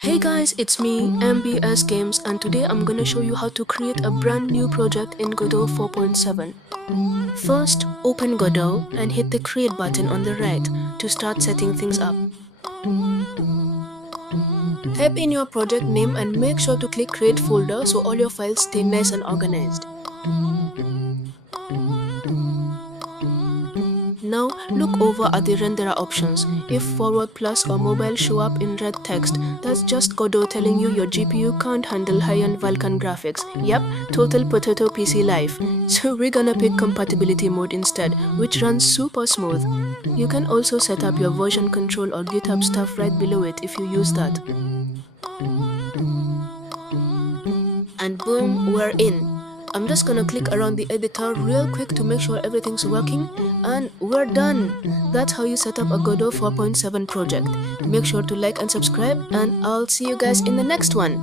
Hey guys, it's me, UMBS Games, and today I'm gonna show you how to create a brand new project in Godot 4.7. First, open Godot and hit the create button on the right to start setting things up. Type in your project name and make sure to click create folder so all your files stay nice and organized. Now look over at the renderer options. If forward plus or mobile show up in red text, that's just Godot telling you your GPU can't handle high-end Vulkan graphics. Yep, total potato PC life. So we're gonna pick compatibility mode instead, which runs super smooth. You can also set up your version control or GitHub stuff right below it if you use that. And boom, we're in. I'm just gonna click around the editor real quick to make sure everything's working, and we're done! That's how you set up a Godot 4.7 project. Make sure to like and subscribe, and I'll see you guys in the next one.